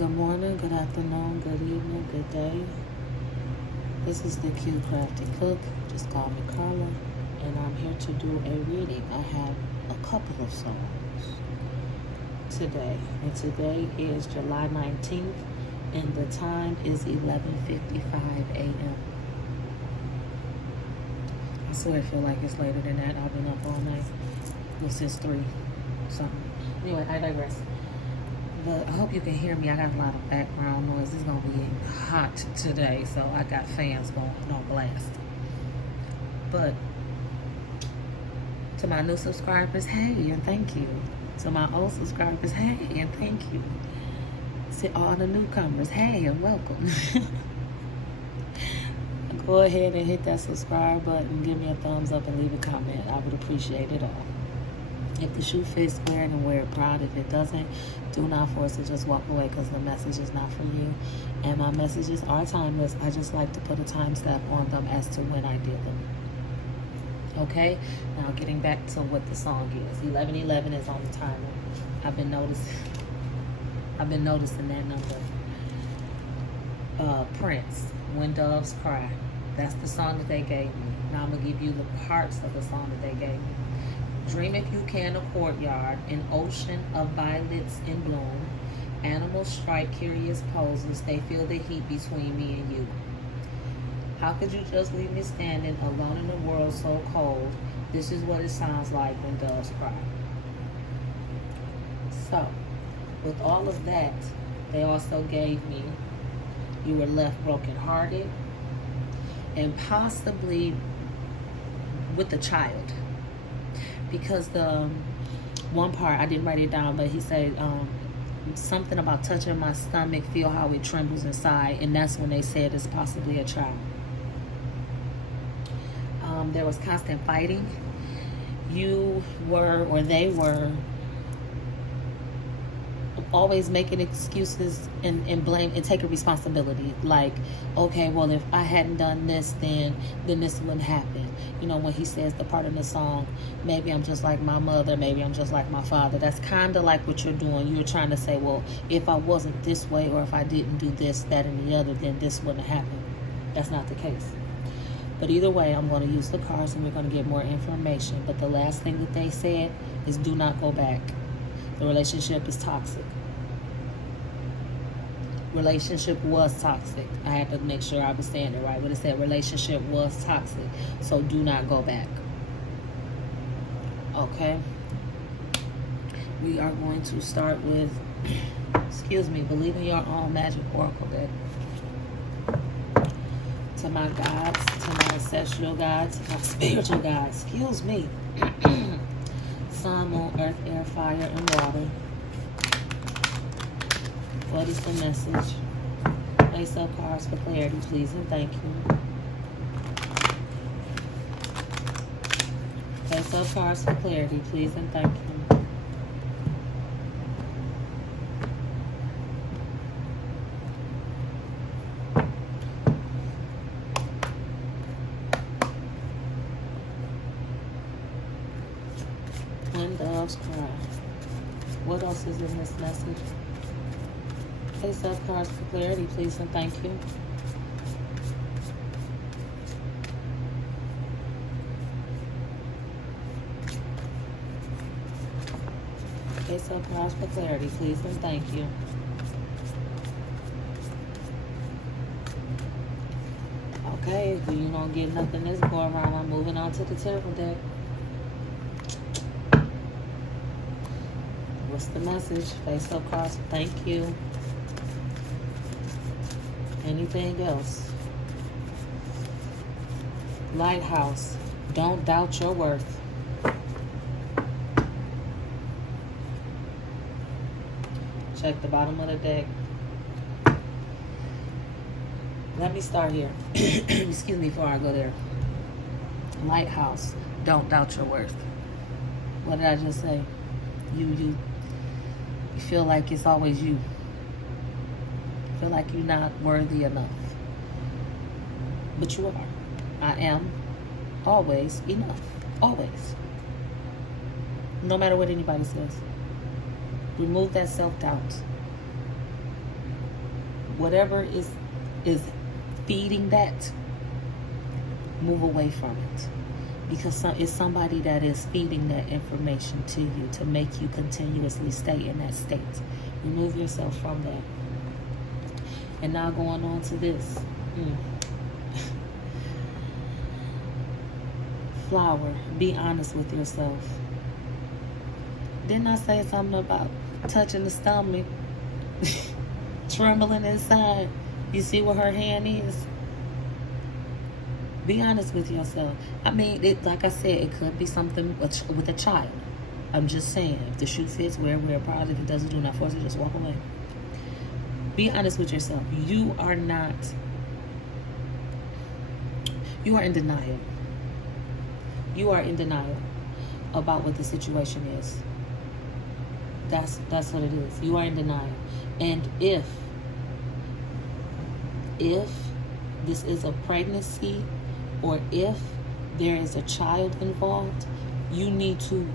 Good morning, good afternoon, good evening, good day. This is the CuteCraftyCook. Just call me Carla, and I'm here to do a reading. I have a couple of songs today, and today is July 19th, and the time is 11:55 a.m. I swear I feel like it's later than that. I've been up all night. Well, since 3 something. Anyway, I digress. But I hope you can hear me. I got a lot of background noise. It's going to be hot today, so I got fans going on blast. But to my new subscribers, hey, and thank you. To my old subscribers, hey, and thank you. To all the newcomers, hey, and welcome. Go ahead and hit that subscribe button. Give me a thumbs up and leave a comment. I would appreciate it all. If the shoe fits, wear it and wear it proud. If it doesn't, do not force it. Just walk away because the message is not for you. And my messages are timeless. I just like to put a timestamp on them as to when I did them. Okay? Now getting back to what the song is. 11:11 is on the timer. I've been noticing that number. Prince, When Doves Cry. That's the song that they gave me. Now I'm going to give you the parts of the song that they gave me. Dream if you can a courtyard, an ocean of violets in bloom. Animals strike curious poses, they feel the heat between me and you. How could you just leave me standing alone in a world so cold? This is what it sounds like when doves cry. So, with all of that, they also gave me you were left brokenhearted and possibly with a child. Because the one part, I didn't write it down, but he said something about touching my stomach, feel how it trembles inside, and that's when they said it's possibly a child. There was constant fighting. You were, or they were, always making excuses and blame and taking responsibility. Like, okay, well, if I hadn't done this, then this wouldn't happen. You know, when he says the part in the song, maybe I'm just like my mother, maybe I'm just like my father. That's kind of like what you're doing. You're trying to say, well, if I wasn't this way, or if I didn't do this, that, and the other, then this wouldn't happen. That's not the case. But either way, I'm going to use the cards and we're going to get more information. But the last thing that they said is do not go back. The relationship is toxic. Relationship was toxic. I had to make sure I was saying it right. When it said relationship was toxic. So do not go back. Okay. We are going to start with, believe in your own magic oracle deck. To my gods, to my ancestral gods, to my spiritual gods. Sun, moon, earth, air, fire, and water. What is the message? Place up cards for clarity, please, and thank you. Place up cards for clarity, please, and thank you. When doves cry. What else is in this message? Place up cards for clarity, please, and thank you. Place up cards for clarity, please, and thank you. Okay, if you don't get nothing this go around, I'm moving on to the tarot deck. What's the message? Face up cards, thank you. Anything else? Lighthouse, don't doubt your worth. Check the bottom of the deck. Let me start here. Excuse me before I go there. Lighthouse, don't doubt your worth. What did I just say? You feel like it's always you. Feel like you're not worthy enough. But you are. I am always enough. Always. No matter what anybody says. Remove that self-doubt. whatever is feeding that, move away from it. Because it's somebody that is feeding that information to you to make you continuously stay in that state. Remove yourself from that. And now going on to this. Flower, be honest with yourself. Didn't I say something about touching the stomach, trembling inside? You see where her hand is? Be honest with yourself. I mean, like I said, it could be something with a child. I'm just saying, if the shoe fits, wear it proud. If it doesn't, do not force it, just walk away. Be honest with yourself. You are in denial. You are in denial about what the situation is. That's what it is. You are in denial. And if this is a pregnancy, or if there is a child involved, you need to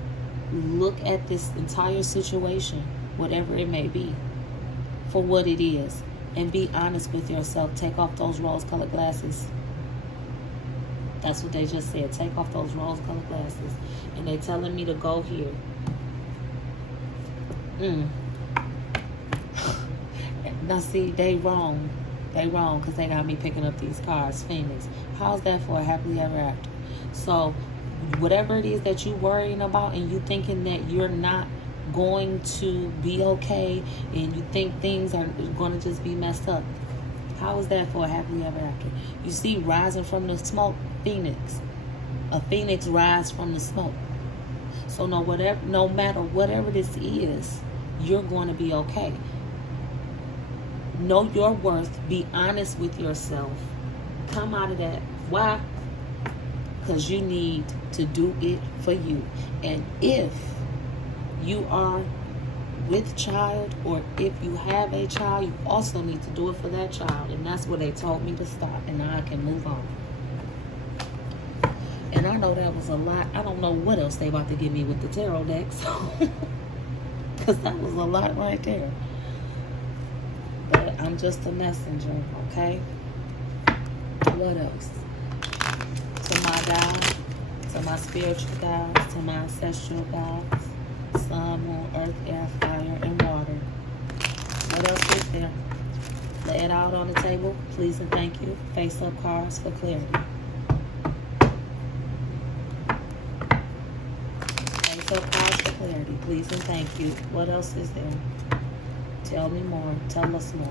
look at this entire situation, whatever it may be, for what it is, and be honest with yourself. Take off those rose-colored glasses. That's what they just said. Take off those rose-colored glasses. And they telling me to go here. Now see, they wrong. They wrong because they got me picking up these cards. Phoenix. How's that for a happily ever after? So whatever it is that you're worrying about and you thinking that you're not going to be okay and you think things are going to just be messed up, how is that for a happily ever after? You see, rising from the smoke, Phoenix. A phoenix rise from the smoke. So no matter whatever this is, you're going to be okay. Know your worth. Be honest with yourself. Come out of that. Why? Because you need to do it for you. And if you are with child, or if you have a child, you also need to do it for that child. And that's where they told me to stop. And now I can move on. And I know that was a lot. I don't know what else they about to give me with the tarot deck. So, because that was a lot right there. But I'm just a messenger, okay? What else? To my God, to my spiritual guides, to my ancestral guides, sun, moon, earth, air, fire, and water. What else is there? Lay it out on the table, please and thank you. Face up cards for clarity. Face up cards for clarity, please and thank you. What else is there? Tell me more. Tell us more.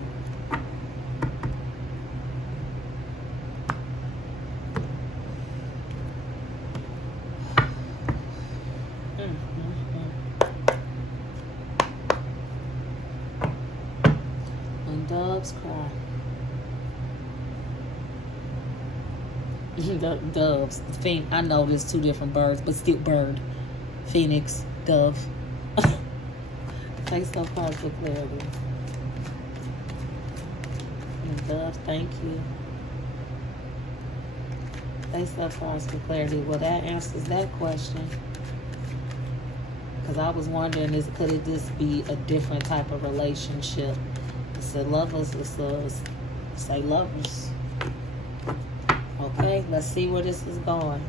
When doves cry. Doves. I know there's two different birds, but still bird. Phoenix, dove. Face up cards for clarity. And dove, thank you. Face up cards for clarity. Well, that answers that question. Because I was wondering, could it just be a different type of relationship? It's a lovers. Say lovers. Okay, let's see where this is going.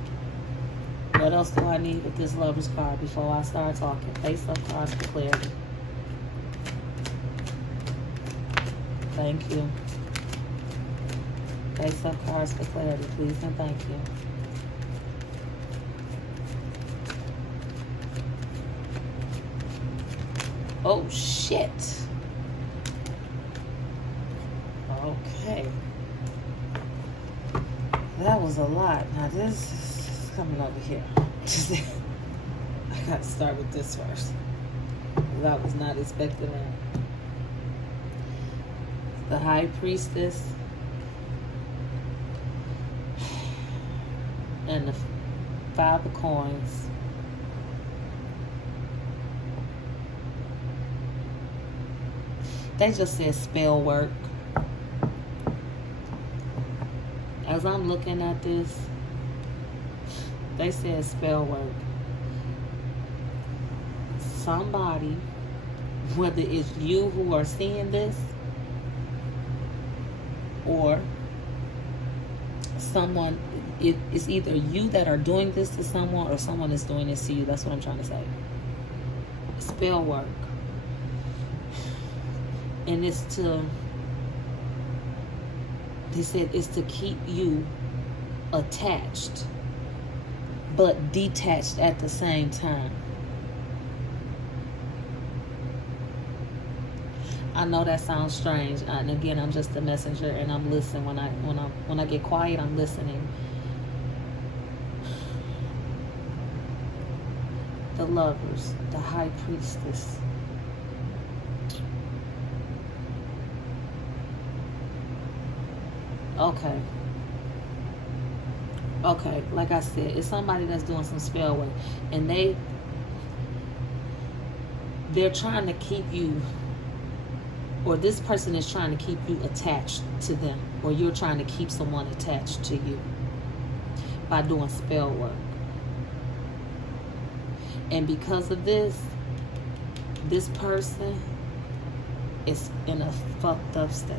What else do I need with this lovers card before I start talking? Face up cards for clarity. Thank you. Face up cards for clarity, please and thank you. Oh, shit. Okay. That was a lot. Now this is coming over here. I got to start with this first. I was not expecting that. The High Priestess and the Five of Coins. They just said spell work. As I'm looking at this, they said spell work. Somebody, whether it's you who are seeing this, or someone, it's either you that are doing this to someone or someone is doing this to you. That's what I'm trying to say. Spell work. And it's to, they said it's to keep you attached but detached at the same time. I know that sounds strange, and again, I'm just a messenger, and I'm listening. When I get quiet, I'm listening. The Lovers, the High Priestess. Okay. Okay, like I said, it's somebody that's doing some spell work, and they're trying to keep you, or this person is trying to keep you attached to them, or you're trying to keep someone attached to you by doing spell work. And because of this person is in a fucked up state.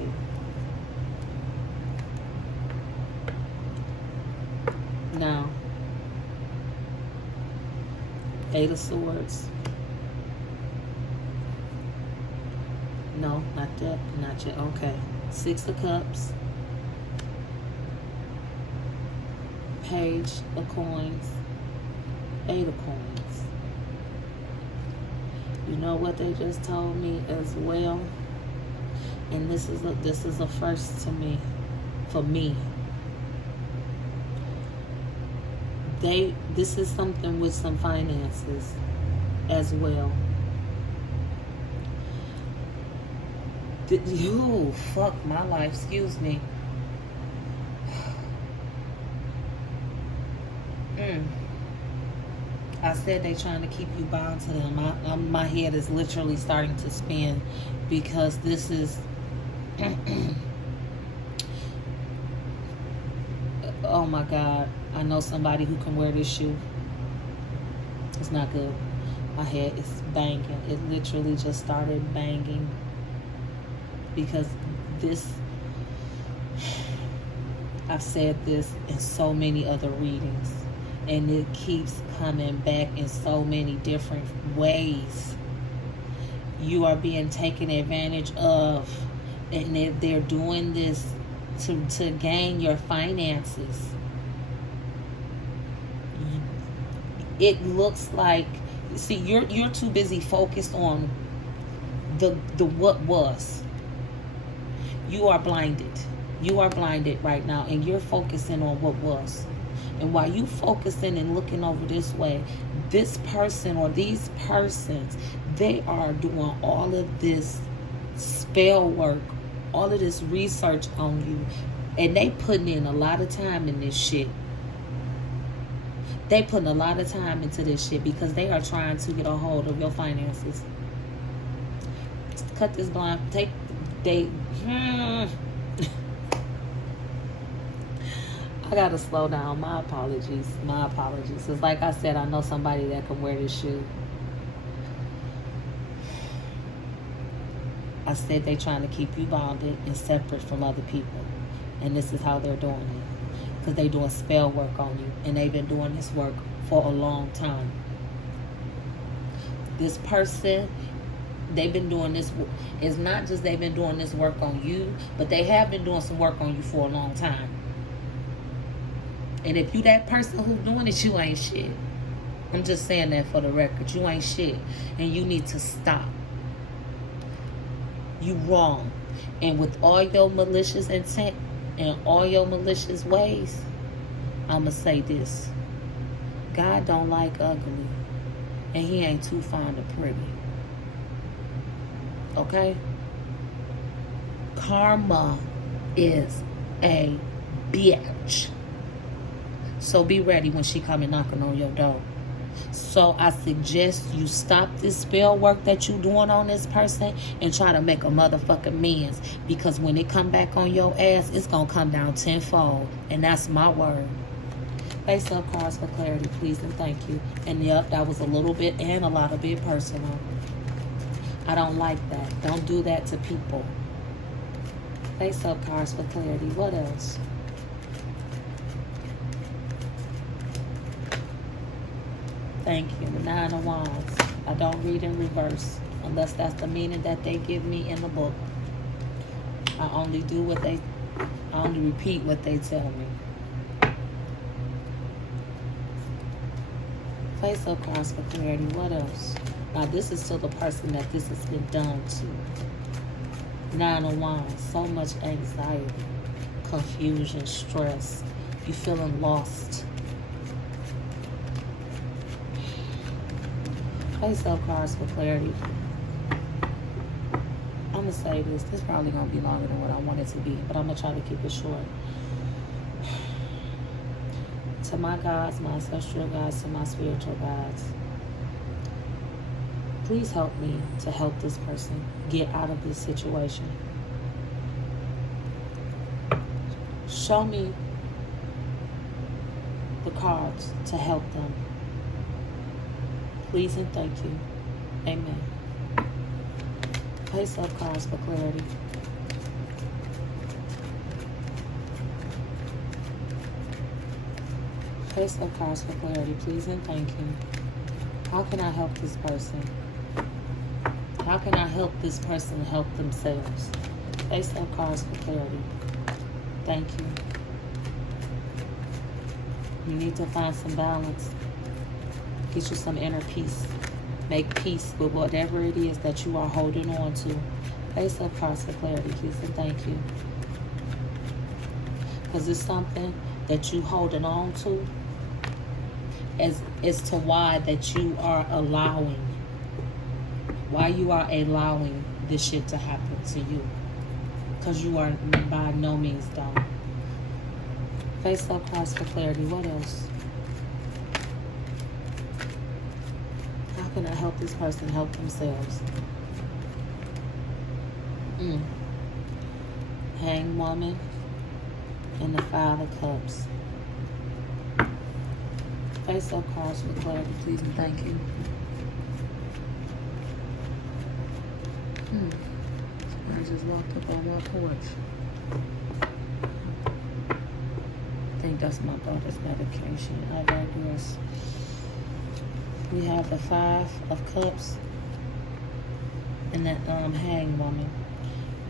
Now, 8 of Swords. No, not that. Not yet. Okay. 6 of Cups. Page of Coins. 8 of Coins. You know what they just told me as well? And this is a first to me, for me. This is something with some finances as well. You fuck my life, excuse me. I said they trying to keep you bound to them. My head is literally starting to spin because this is oh my God. I know somebody who can wear this shoe. It's not good. My head is banging. It literally just started banging because this, I've said this in so many other readings, and it keeps coming back in so many different ways. You are being taken advantage of, and they're doing this to gain your finances. It looks like, see, you're too busy focused on the what was. You are blinded. You are blinded right now, and you're focusing on what was. And while you focusing and looking over this way, this person or these persons, they are doing all of this spell work, all of this research on you, and they putting in a lot of time in this shit. They putting a lot of time into this shit because they are trying to get a hold of your finances. Cut this blind. I gotta slow down. My apologies. My apologies. Because like I said, I know somebody that can wear this shoe. I said they trying to keep you bonded and separate from other people. And this is how they're doing it. Because they doing spell work on you. And they've been doing this work for a long time. This person, they've been doing this. It's not just they've been doing this work on you, but they have been doing some work on you for a long time. And if you that person who's doing it, you ain't shit. I'm just saying that for the record. You ain't shit. And you need to stop. You wrong. And with all your malicious intent and all your malicious ways, I'ma say this. God don't like ugly. And he ain't too fond of pretty. Okay? Karma is a bitch. So be ready when she come and knocking on your door. So I suggest you stop this spell work that you doing on this person and try to make a motherfucking amends. Because when it come back on your ass, it's going to come down tenfold. And that's my word. Face up cards for clarity, please and thank you. And yep, that was a little bit and a lot of bit personal. I don't like that. Don't do that to people. Face-up cards for clarity. What else? Thank you. 9 of Wands. I don't read in reverse unless that's the meaning that they give me in the book. I only repeat what they tell me. Face-up cards for clarity. What else? Now, this is to the person that this has been done to. 9 of Wands. So much anxiety, confusion, stress. You feeling lost. Face-up cards for clarity. I'm going to say this. This is probably going to be longer than what I want it to be, but I'm going to try to keep it short. To my gods, my ancestral gods, to my spiritual gods, please help me to help this person get out of this situation. Show me the cards to help them. Please and thank you. Amen. Face-up cards for clarity. Face-up cards for clarity. Please and thank you. How can I help this person? How can I help this person help themselves? Face-up cards for clarity. Thank you. You need to find some balance. Get you some inner peace. Make peace with whatever it is that you are holding on to. Face-up cards for clarity, please and thank you. Because it's something that you holding on to as to why that you are allowing. Why you are allowing this shit to happen to you. Because you are by no means dumb. Face-up cards for clarity. What else? How can I help this person help themselves? Hanged Woman and the 5 of Cups. Face-up cards for clarity, please and thank you. I just walked up on my porch. I think that's my daughter's medication. I digress. We have the 5 of Cups and the Hanged Woman.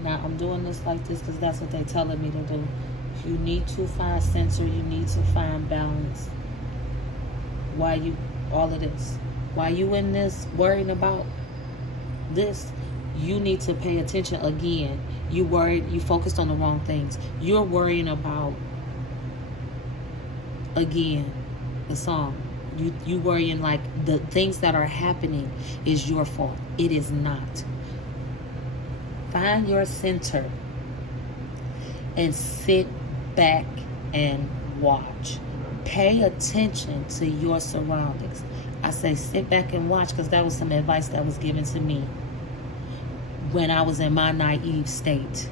Now, I'm doing this like this because that's what they're telling me to do. You need to find center. You need to find balance. Why you, all of this? Why you in this, worrying about this? You need to pay attention again. You worried, you focused on the wrong things. You're worrying about, again, the song. You worrying like the things that are happening is your fault. It is not. Find your center and sit back and watch. Pay attention to your surroundings. I say sit back and watch because that was some advice that was given to me when I was in my naive state,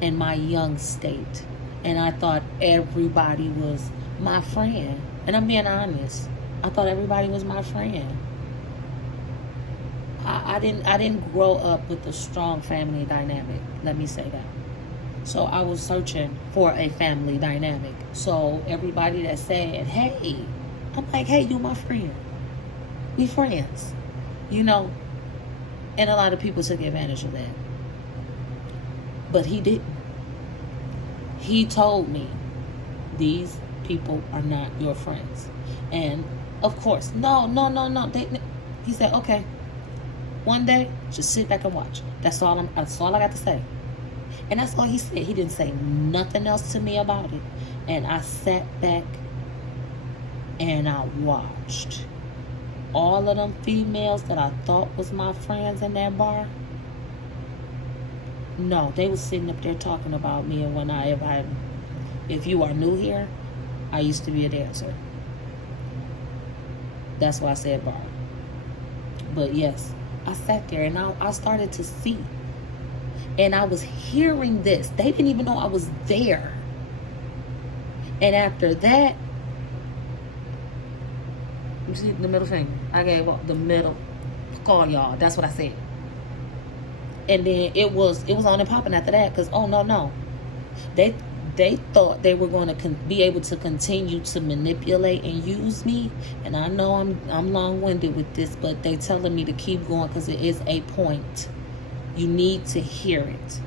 in my young state. And I thought everybody was my friend. And I'm being honest. I thought everybody was my friend. I didn't grow up with a strong family dynamic. Let me say that. So I was searching for a family dynamic. So everybody that said, hey, I'm like, hey, you my friend. We friends. You know? And a lot of people took advantage of that. But he didn't. He told me, these people are not your friends. And of course, no. He said, okay, one day, just sit back and watch. That's all I got to say. And that's all he said. He didn't say nothing else to me about it. And I sat back and I watched. All of them females that I thought was my friends in that bar, no, they was sitting up there talking about me. And when if you are new here, I used to be a dancer. That's why I said bar. But yes, I sat there and I started to see. And I was hearing this. They didn't even know I was there. And after that, you see the middle finger? I gave up the middle. Call y'all. That's what I said. And then it was on and popping after that, because oh no, they thought they were going to be able to continue to manipulate and use me. And I know I'm long-winded with this, but they telling me to keep going because it is a point. You need to hear it.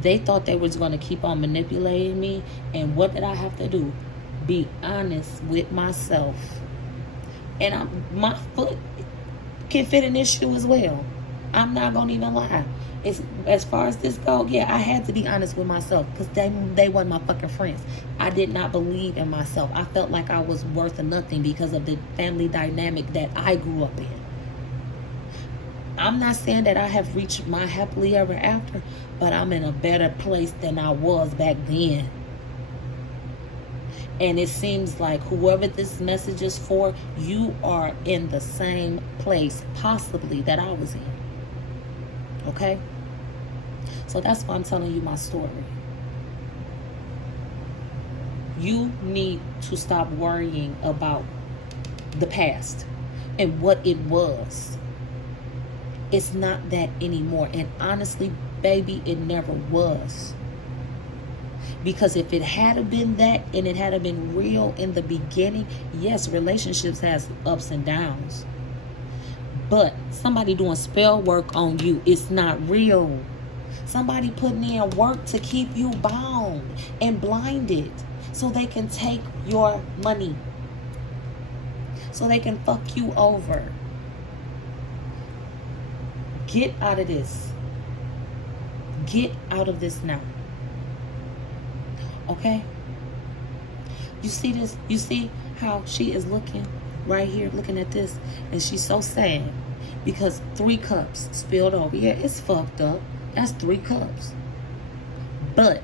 They thought they was going to keep on manipulating me. And what did I have to do? Be honest with myself. And my foot can fit in this shoe as well. I'm not going to even lie. As far as this go, yeah, I had to be honest with myself, because they weren't my fucking friends. I did not believe in myself. I felt like I was worth nothing because of the family dynamic that I grew up in. I'm not saying that I have reached my happily ever after, but I'm in a better place than I was back then. And it seems like whoever this message is for, you are in the same place, possibly, that I was in. Okay? So that's why I'm telling you my story. You need to stop worrying about the past and what it was. It's not that anymore. And honestly, baby, it never was. Because if it had been that, and it had been real in the beginning, yes, relationships has ups and downs. But somebody doing spell work on you, it's not real. Somebody putting in work to keep you bound and blinded so they can take your money, so they can fuck you over. Get out of this. Get out of this now. Okay? You see this? You see how she is looking right here, looking at this, and she's so sad because 3 cups spilled over. Yeah, it's fucked up. That's 3 cups. But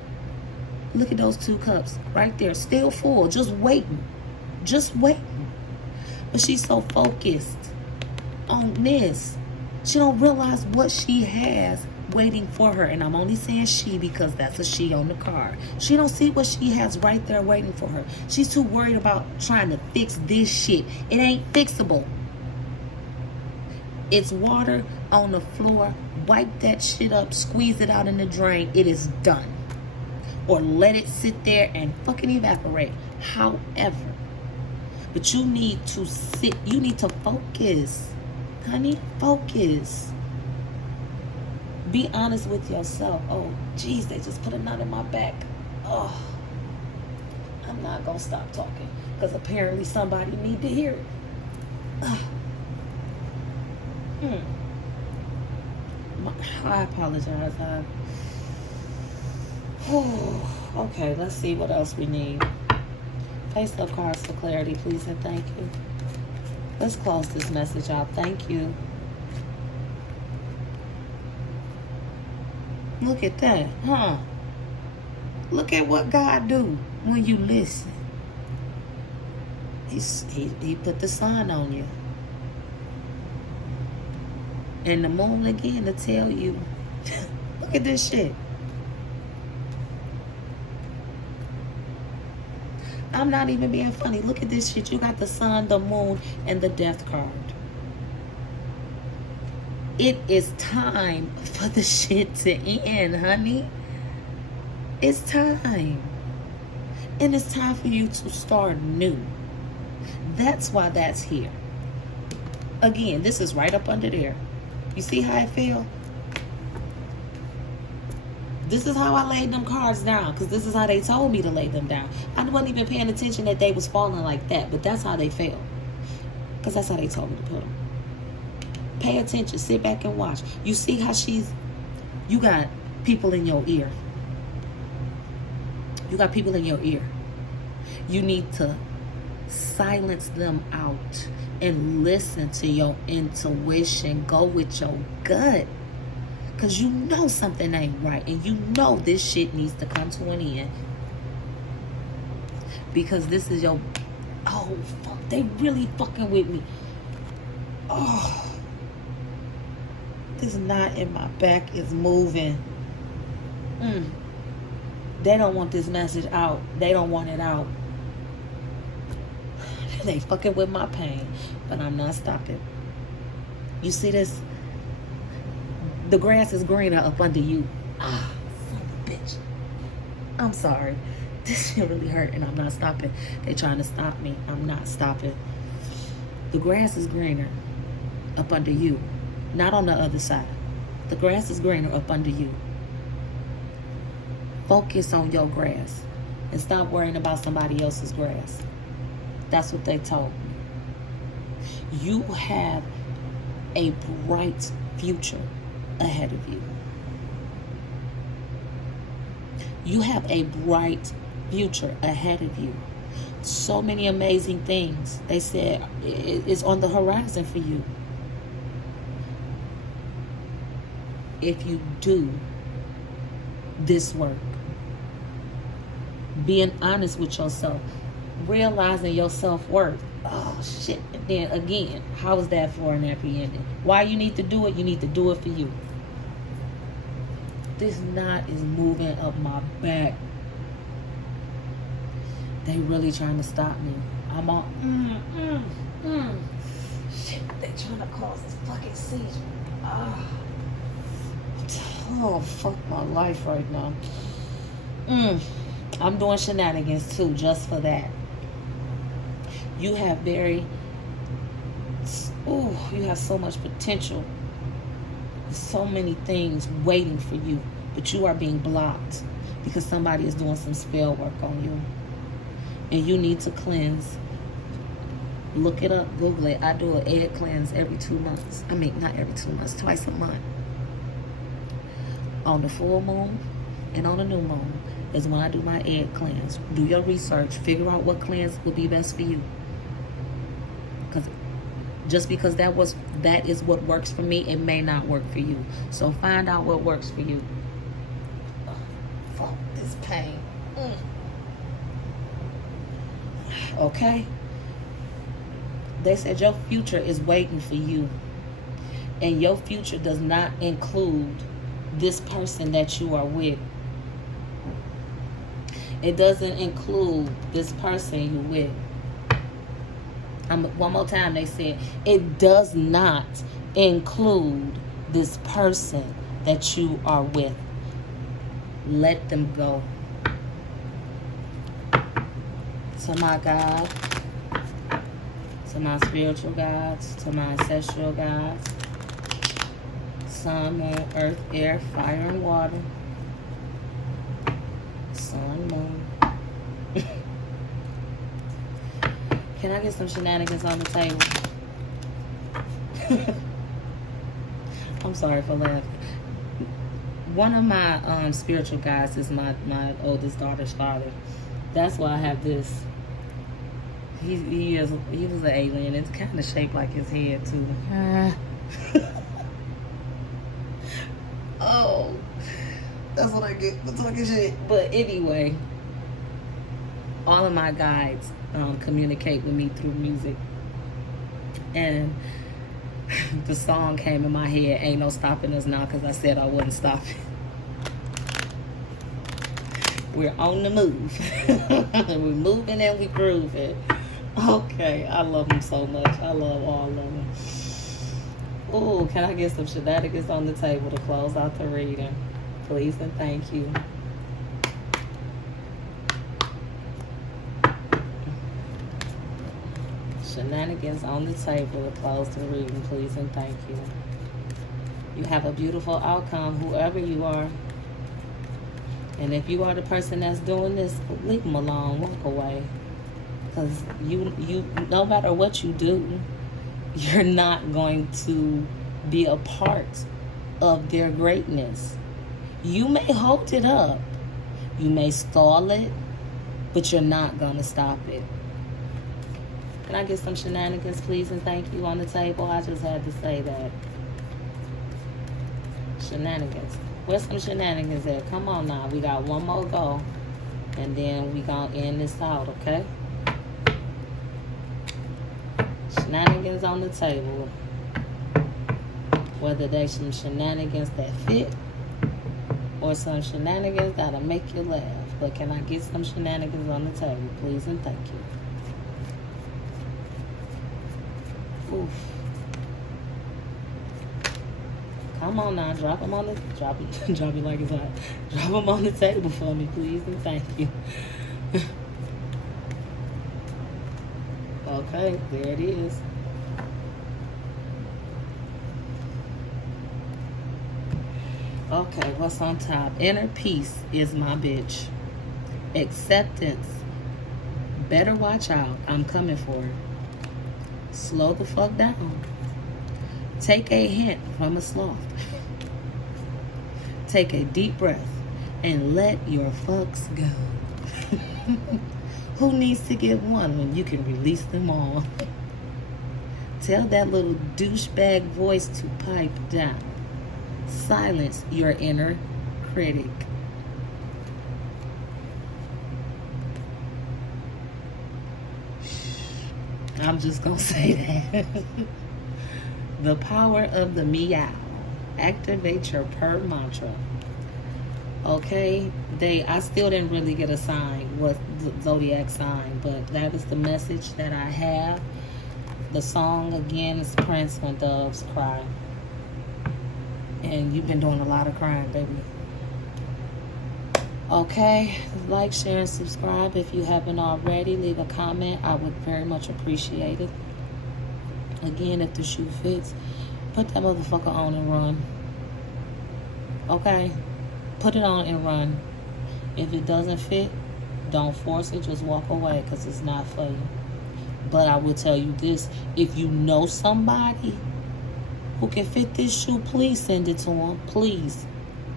look at those 2 cups right there, still full, just waiting. Just waiting. But she's so focused on this. She don't realize what she has waiting for her. And I'm only saying she because that's a she on the card. She don't see what she has right there waiting for her. She's too worried about trying to fix this shit. It ain't fixable. It's water on the floor. Wipe that shit up, squeeze it out in the drain. It is done. Or let it sit there and fucking evaporate. However, but you need to sit, you need to focus. Honey, focus. Be honest with yourself. Oh, geez, they just put a knot in my back. Oh, I'm not going to stop talking because apparently somebody need to hear it. I apologize. Okay, let's see what else we need. Face up cards for clarity, please and thank you. Let's close this message out. Thank you. Look at that, huh? Look at what God do when you listen. He put the sun on you. And the moon again to tell you, look at this shit. I'm not even being funny. Look at this shit. You got the sun, the moon, and the death card. It is time for the shit to end, honey. It's time. And it's time for you to start new. That's why that's here. Again, this is right up under there. You see how I feel? This is how I laid them cards down, because this is how they told me to lay them down. I wasn't even paying attention that they was falling like that, but that's how they fell. Because that's how they told me to put them. Pay attention. Sit back and watch. You see how you got people in your ear. You got people in your ear. You need to silence them out and listen to your intuition. Go with your gut. Because you know something ain't right. And you know this shit needs to come to an end. Because this is your... Oh, fuck. They really fucking with me. Oh. This knot in my back is moving. They don't want this message out. They don't want it out. They fucking with my pain. But I'm not stopping. You see this? The grass is greener up under you. Ah, son of a bitch. I'm sorry. This shit really hurt and I'm not stopping. They trying to stop me. I'm not stopping. The grass is greener up under you. Not on the other side. The grass is greener up under you. Focus on your grass. And stop worrying about somebody else's grass. That's what they told me. You have a bright future ahead of you. You have a bright future ahead of you. So many amazing things, they said, is on the horizon for you. If you do this work, being honest with yourself, realizing your self-worth. Oh shit. And then again, how is that for an happy ending? Why you need to do it? You need to do it for you. This knot is moving up my back. They really trying to stop me. I'm on shit, they trying to cause this fucking seizure. Oh, fuck my life right now. I'm doing shenanigans too, just for that. You have you have so much potential. So many things waiting for you, but you are being blocked because somebody is doing some spell work on you. And you need to cleanse. Look it up, Google it. I do an egg cleanse every 2 months. I mean, not every 2 months, twice a month. On the full moon and on the new moon is when I do my egg cleanse. Do your research. Figure out what cleanse will be best for you. Because just because that is what works for me, it may not work for you. So find out what works for you. Oh, fuck this pain. Okay? They said your future is waiting for you. And your future does not include this person that you are with. It doesn't include this person you with. One more time, they said it does not include this person that you are with. Let them go. To my God, to my spiritual gods, to my ancestral gods, sun, moon, earth, air, fire, and water. Sun, moon. Can I get some shenanigans on the table? I'm sorry for laughing. One of my spiritual guides is my oldest daughter's father. That's why I have this. He was an alien. It's kind of shaped like his head too. Oh, that's what I get for talking shit. But anyway, all of my guides communicate with me through music, and the song came in my head, "Ain't No Stopping Us Now," because I said I wouldn't stop it. We're on the move. We're moving and we're grooving. Okay, I love them so much. I love all of them. Oh, can I get some shenanigans on the table to close out the reading? Please and thank you. Shenanigans on the table to close the reading, please and thank you. You have a beautiful outcome, whoever you are. And if you are the person that's doing this, leave them alone, walk away. Because you, no matter what you do, you're not going to be a part of their greatness. You may hold it up. You may stall it, but you're not going to stop it. Can I get some shenanigans, please, and thank you on the table? I just had to say that. Shenanigans. Where's some shenanigans at? Come on now. We got one more go. And then we going to end this out, okay? Shenanigans on the table. Whether they some shenanigans that fit or some shenanigans that'll make you laugh. But can I get some shenanigans on the table, please, and thank you. Oof. Come on now, drop them on the drop it, drop it like it's hot. Drop them on the table for me, please, and thank you. Okay, there it is. Okay, what's on top? Inner peace is my bitch. Acceptance. Better watch out. I'm coming for it. Slow the fuck down. Take a hint from a sloth. Take a deep breath and let your fucks go. Who needs to get one when you can release them all? Tell that little douchebag voice to pipe down. Silence your inner critic. I'm just gonna say that. The power of the meow. Activate your purr mantra. Okay, I still didn't really get a sign, what the zodiac sign, but that is the message that I have. The song again is Prince, When Doves Cry. And you've been doing a lot of crying, baby. Okay, like, share, and subscribe if you haven't already. Leave a comment. I would very much appreciate it. Again, if the shoe fits, put that motherfucker on and run. Okay? Put it on and run. If it doesn't fit, don't force it. Just walk away because it's not for you. But I will tell you this. If you know somebody who can fit this shoe, please send it to them. Please.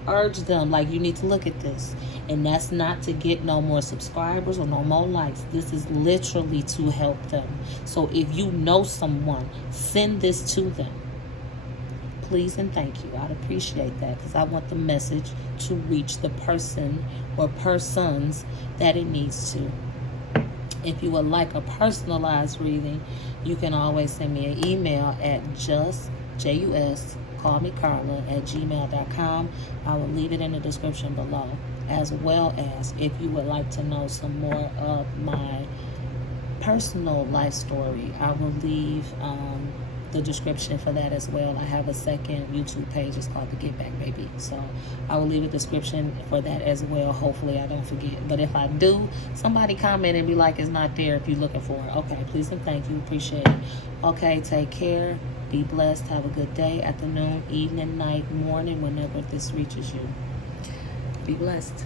Urge them, like, you need to look at this. And that's not to get no more subscribers or no more likes. This is literally to help them. So if you know someone, send this to them. Please and thank you. I'd appreciate that because I want the message to reach the person or persons that it needs to. If you would like a personalized reading, you can always send me an email at juscallmecarla@gmail.com. I will leave it in the description below. As well as if you would like to know some more of my personal life story, I will leave the description for that as well. I have a second YouTube page. It's called The Get Back Baby. So I will leave a description for that as well. Hopefully I don't forget. But if I do, somebody comment and be like, it's not there if you're looking for it. Okay, please and thank you. Appreciate it. Okay, take care. Be blessed. Have a good day, afternoon, evening, night, morning, whenever this reaches you. Be blessed.